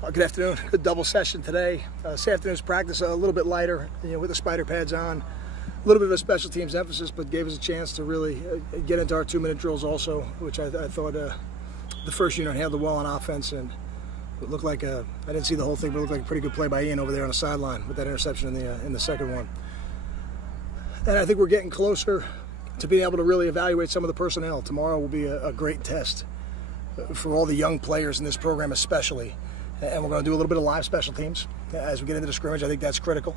Good afternoon. Good double session today. This afternoon's practice a little bit lighter, with the spider pads on. A little bit of a special teams emphasis, but gave us a chance to really get into our 2-minute drills also, which I thought the first unit handled well on offense, and it looked like I didn't see the whole thing, but it looked like a pretty good play by Ian over there on the sideline with that interception in the second one. And I think we're getting closer to being able to really evaluate some of the personnel. Tomorrow will be a great test for all the young players in this program especially. And we're going to do a little bit of live special teams as we get into the scrimmage. I think that's critical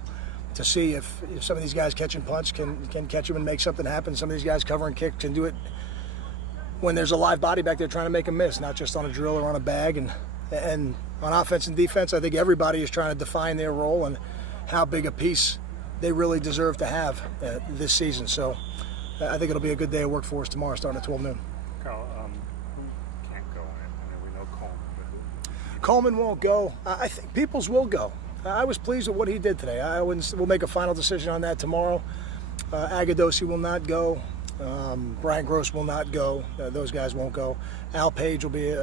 to see if some of these guys catching punts can catch them and make something happen. Some of these guys covering kicks can do it when there's a live body back there trying to make a miss, not just on a drill or on a bag. And on offense and defense, I think everybody is trying to define their role and how big a piece they really deserve to have this season. So I think it'll be a good day of work for us tomorrow starting at 12 noon. Carl, who can't go in it? I mean, we know Coleman, but who? Coleman won't go. I think Peoples will go. I was pleased with what he did today. We'll make a final decision on that tomorrow. Agadosi will not go. Brian Gross will not go. Those guys won't go. Al Page will be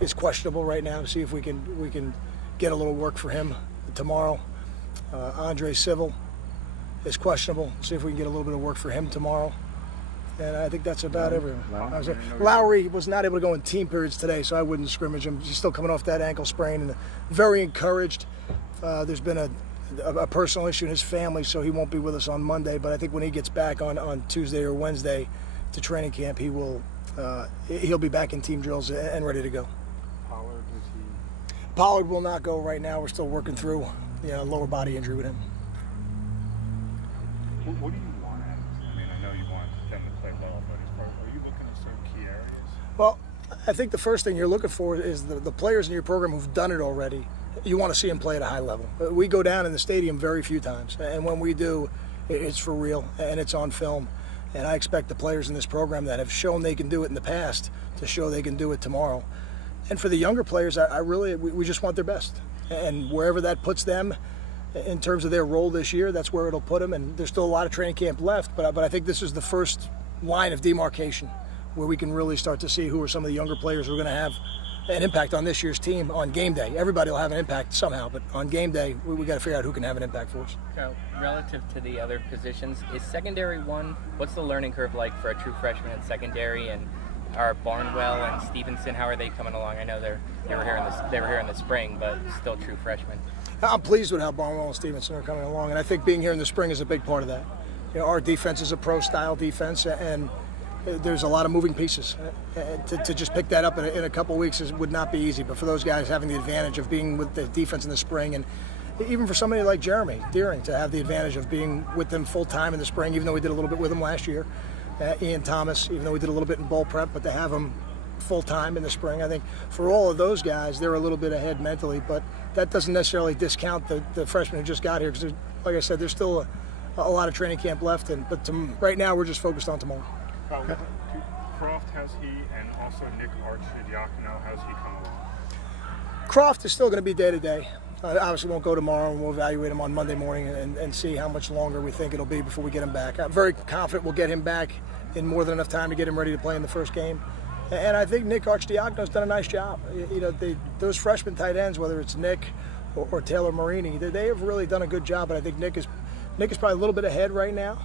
is questionable right now to see if we can get a little work for him tomorrow. Andre Civil is questionable. See if we can get a little bit of work for him tomorrow. And I think that's about everyone. Lowry was not able to go in team periods today, so I wouldn't scrimmage him. He's still coming off that ankle sprain and very encouraged. There's been a personal issue in his family, so he won't be with us on Monday. But I think when he gets back on Tuesday or Wednesday to training camp, he'll be back in team drills and ready to go. Pollard, is he? Pollard will not go right now. We're still working through lower body injury with him. What do you want out of this? I mean, I know you want them to play well, but are you looking at certain key areas? Well, I think the first thing you're looking for is the players in your program who've done it already. You want to see them play at a high level. We go down in the stadium very few times, and when we do, it's for real, and it's on film. And I expect the players in this program that have shown they can do it in the past to show they can do it tomorrow. And for the younger players, we just want their best. And wherever that puts them in terms of their role this year, that's where it'll put them. And there's still a lot of training camp left, but I think this is the first line of demarcation where we can really start to see who are some of the younger players who are going to have an impact on this year's team on game day. Everybody will have an impact somehow, but on game day, we got to figure out who can have an impact for us. Carl, relative to the other positions, is secondary one? What's the learning curve like for a true freshman in secondary? And are Barnwell and Stevenson, how are they coming along? I know they were here in the spring, but still true freshmen. I'm pleased with how Barnwell and Stevenson are coming along, and I think being here in the spring is a big part of that. Our defense is a pro-style defense, and there's a lot of moving pieces. To just pick that up in a couple of weeks would not be easy, but for those guys having the advantage of being with the defense in the spring, and even for somebody like Jeremy Deering to have the advantage of being with them full-time in the spring, even though we did a little bit with them last year. Ian Thomas, even though we did a little bit in bowl prep, but to have him full-time in the spring, I think for all of those guys, they're a little bit ahead mentally, but that doesn't necessarily discount the freshmen who just got here, because like I said, there's still a lot of training camp left, but right now we're just focused on tomorrow. Croft, how's he, and also Nick Archidiakono, how's he come along? Croft is still going to be day-to-day. Obviously won't go tomorrow, and we'll evaluate him on Monday morning and see how much longer we think it'll be before we get him back. I'm very confident we'll get him back in more than enough time to get him ready to play in the first game. And I think Nick Archidiakono's done a nice job. Those freshman tight ends, whether it's Nick or Taylor Marini, they have really done a good job. But I think Nick is probably a little bit ahead right now,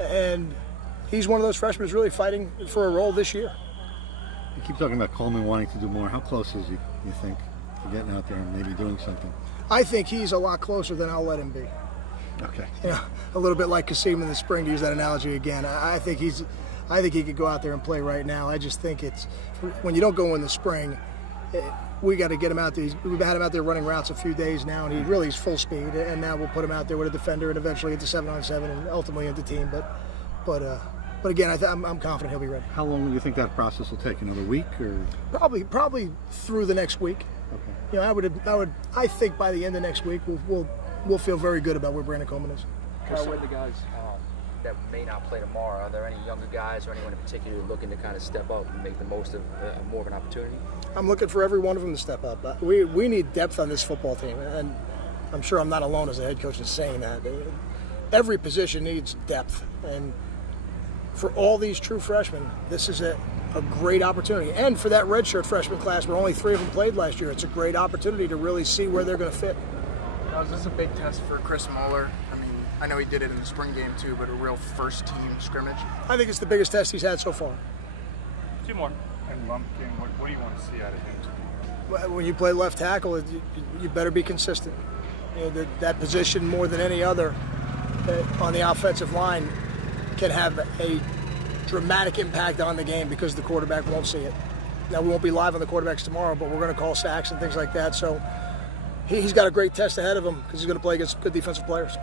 and he's one of those freshmen who's really fighting for a role this year. You keep talking about Coleman wanting to do more. How close is he, you think, to getting out there and maybe doing something? I think he's a lot closer than I'll let him be. Okay. A little bit like Kasim in the spring, to use that analogy again. I think he could go out there and play right now. I just think it's when you don't go in the spring, we got to get him out there. We've had him out there running routes a few days now, and he's full speed. And now we'll put him out there with a defender and eventually into 7-on-7 and ultimately into team. But again, I'm confident he'll be ready. How long do you think that process will take? Another week or? Probably through the next week. Okay. I think by the end of next week we'll feel very good about where Brandon Coleman is. With the guys that may not play tomorrow, are there any younger guys or anyone in particular looking to kind of step up and make the most of more of an opportunity? I'm looking for every one of them to step up. We need depth on this football team, and I'm sure I'm not alone as a head coach in saying that. Every position needs depth, and for all these true freshmen, this is it. a great opportunity. And for that redshirt freshman class, where only 3 of them played last year, it's a great opportunity to really see where they're going to fit. Now, is this a big test for Chris Muller? I mean, I know he did it in the spring game too, but a real first-team scrimmage? I think it's the biggest test he's had so far. 2 more. And Lumpkin, what do you want to see out of him tomorrow? When you play left tackle, you better be consistent. You know, that position, more than any other on the offensive line, can have a dramatic impact on the game because the quarterback won't see it. Now, we won't be live on the quarterbacks tomorrow, but we're going to call sacks and things like that. So he's got a great test ahead of him because he's going to play against good defensive players.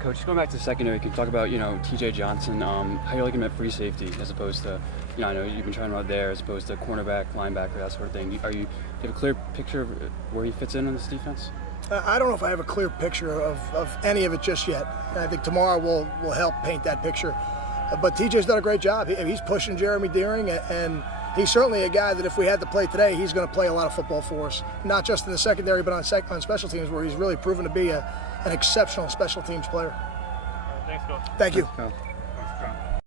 Coach, going back to secondary, can you talk about, T.J. Johnson, how you like him at free safety as opposed to, I know you've been trying to run there as opposed to cornerback, linebacker, that sort of thing. Do you have a clear picture of where he fits in this defense? I don't know if I have a clear picture of any of it just yet. I think tomorrow will help paint that picture. But TJ's done a great job. He's pushing Jeremy Deering, and he's certainly a guy that if we had to play today, he's going to play a lot of football for us. Not just in the secondary, but on special teams, where he's really proven to be an exceptional special teams player. Thanks, Coach. Thank you. Kyle.